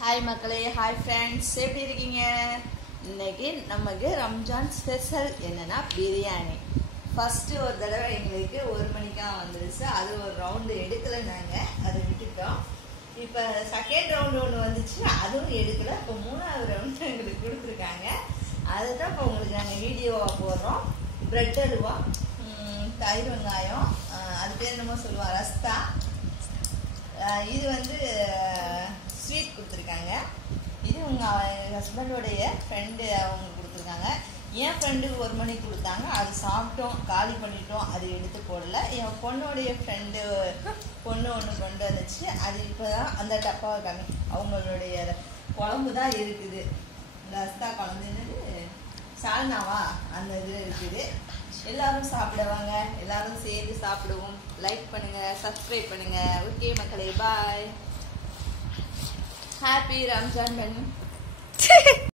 हाय மக்களே hi friends எப்படி இருக்கீங்க இன்னைக்கு நமக்கு ரம்ஜான் ஸ்பெஷல் என்னன்னா பிரியாணி ஃபர்ஸ்ட் ஒரு தடவை எங்களுக்கு 1 மணிக்கா வந்துருச்சு அது ஒரு ரவுண்ட் எடுக்கல நாங்க அதை விட்டுட்டோம் இப்போ செகண்ட் ரவுண்ட் ஒன்னு வந்துச்சு அதுவும் எடுக்கல இப்போ மூணாவது ரவுண்ட் எங்களுக்கு கொடுத்திருக்காங்க அதுதான் இப்போ உங்களுக்கு நாங்க வீடியோவா போடுறோம் பிரெட் அல்வா தயிர் வெங்காயம் அது பேர் என்னமோ சொல்லுவா ரஸ்தா இது வந்து ஸ்வீட் கொடுத்துருக்காங்க இது உங்கள் ஹஸ்பண்டோடைய ஃப்ரெண்டு அவங்க கொடுத்துருக்காங்க என் ஃப்ரெண்டுக்கு 1 மணிக்கு கொடுத்தாங்க அது சாப்பிட்டோம் காலி பண்ணிட்டோம் அது எடுத்து போடல என் பொண்ணோடைய ஃப்ரெண்டு பொண்ணு ஒன்று கொண்டு வந்துச்சு அது இப்போ தான் அந்த டப்பாவை காமி அவங்களுடைய குழம்பு தான் இருக்குது இந்த அஸ்தா குழம்பு என்னது சால்னாவா அந்த இது இருக்குது எல்லாரும் சாப்பிடுவாங்க எல்லாரும் சேர்ந்து சாப்பிடுவோம் லைக் பண்ணுங்க சப்ஸ்கிரைப் பண்ணுங்க ஓகே மக்களே பாய் ஹாப்பி ரம்ஜான் பண்ணு